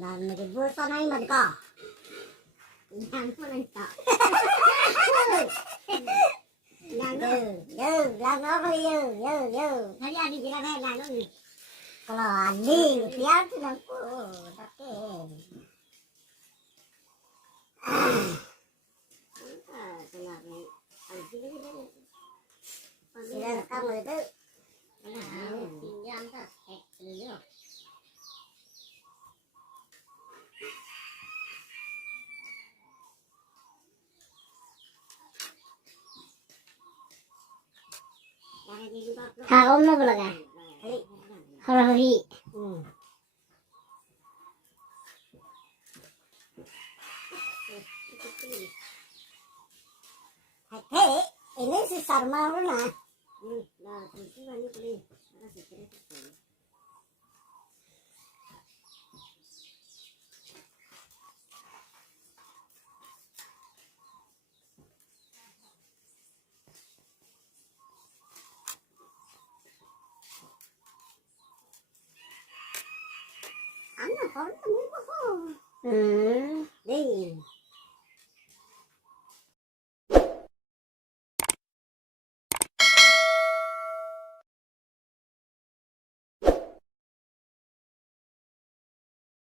làm cái vừa sau này mà có làm sao này có làm nó đi thấy anh đi chỉ là làm nó gì kalau anh đi thì anh thì làm tapi sila kamu itu pinjam tak dulu Kau mau berapa? Kalau hari, hey, ini si Sarma mana? Nah, itu mana ni? Ano, parang mo ba ko? Đi.